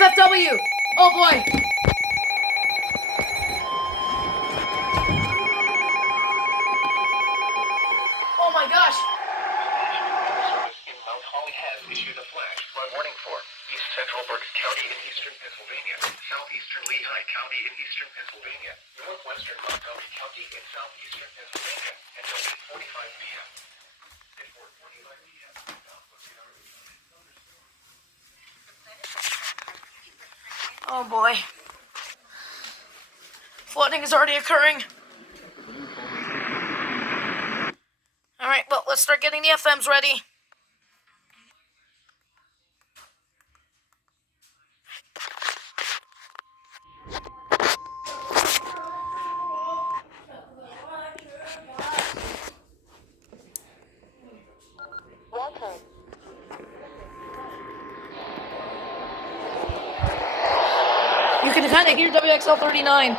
FFW! Oh boy! Oh my gosh! In Mount Holly has issued a flash flood warning for East Central Berks County in eastern Pennsylvania, southeastern Lehigh County in eastern Pennsylvania, northwestern Montgomery County in southeastern Pennsylvania until 8:45 p.m. At 4:45 p.m. Oh boy. Flooding is already occurring. Alright, well, let's start getting the FMs ready. You can kind of hear WXL 39.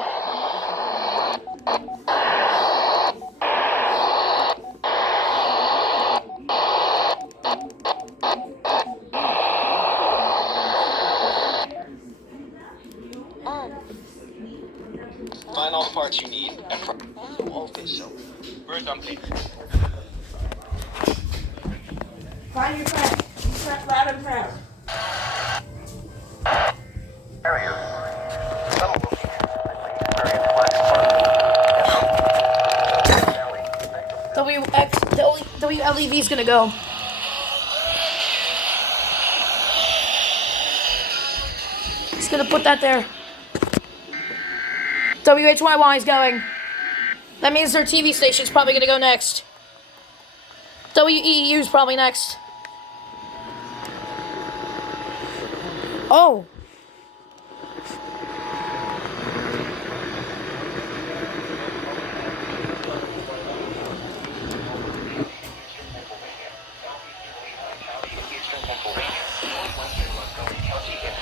Find all the parts you need and okay, so where's please? Find your friend. Be loud and proud. WLEV's gonna go. He's gonna put that there. WHYY is going. That means their TV station's probably gonna go next. WEEU's probably next. Oh.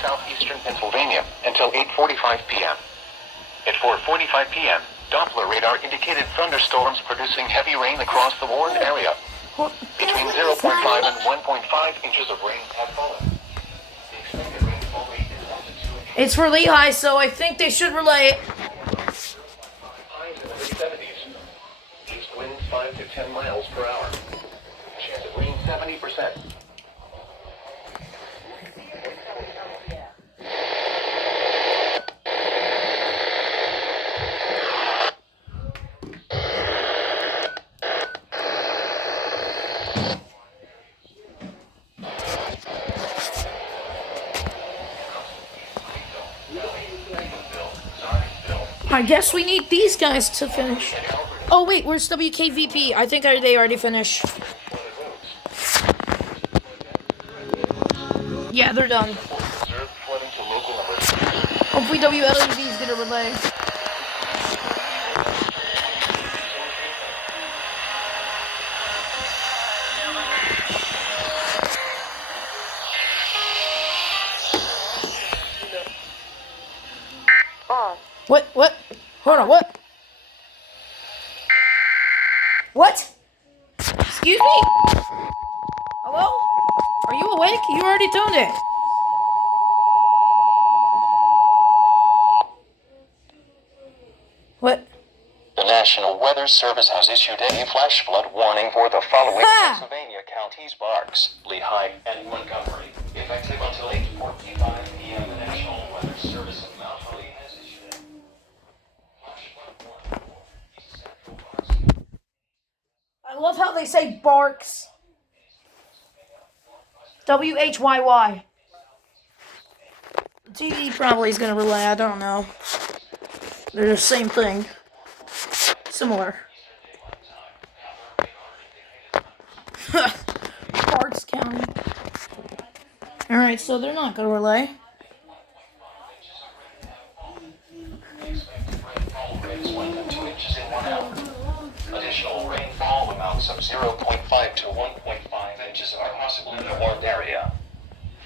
Southeastern Pennsylvania until 8:45 p.m. At 4:45 p.m., Doppler radar indicated thunderstorms producing heavy rain across the warned area. Between 0.5 and 1.5 inches of rain have fallen. The expected rainfall rate is 1 to 2 inches. It's for Lehigh, so I think they should relay it. Highs in the mid-70s. East winds 5 to 10 miles per hour. Chance of rain 70%. I guess we need these guys to finish. Oh wait, where's WKVP? I think they already finished. Yeah, they're done. Hopefully WLEV is gonna relay. What? Hold on, what? What? Excuse me? Hello? Are you awake? You already tuned it. What? The National Weather Service has issued a flash flood warning for the following Pennsylvania counties: Berks, Lehigh, and Montgomery. Effective until 8:45 p.m. The National Weather Service of Mount Holly has issued a flash flood warning for East Central Berks. I love how they say Barks. WHYY. The TV probably is going to relay, I don't know. They're the same thing. Similar. Barks County. Alright, so they're not going to relay. Additional rainfall amounts of 0.5 to 1.5 inches are possible in the warned area.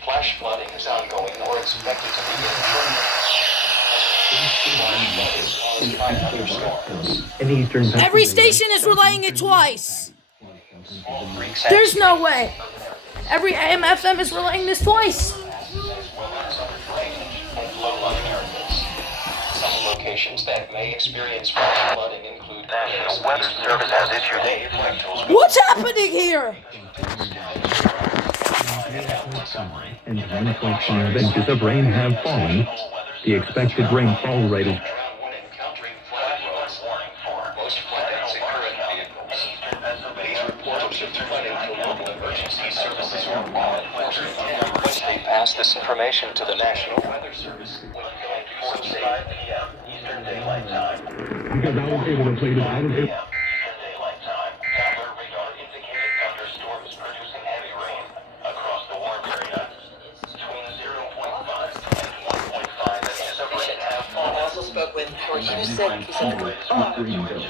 Flash flooding is ongoing or expected to begin shortly. Flash flood is caused by thunderstorms. Every station is relaying it twice. There's no way. Every AM/FM is relaying this twice. As well as other rain locations that may experience flash flooding include National Weather Service has issued a flight tools. What's happening here? And 1.5 inches of rain have fallen. The expected rainfall rate is Most floodouts occur in vehicles. These reports of flooding for local emergency services or law enforcement once they pass this information to the National Weather Service. When 4:05 p.m. Eastern Daylight Time. because I was able to play this. Eastern Daylight Time. Doppler radar indicated thunderstorms producing heavy rain across the warm area. Between 0.5 and 1.5 inches of rain have fallen. I also spoke with, or he said, Greenville,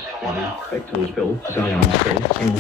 Spectosville, Dionville, and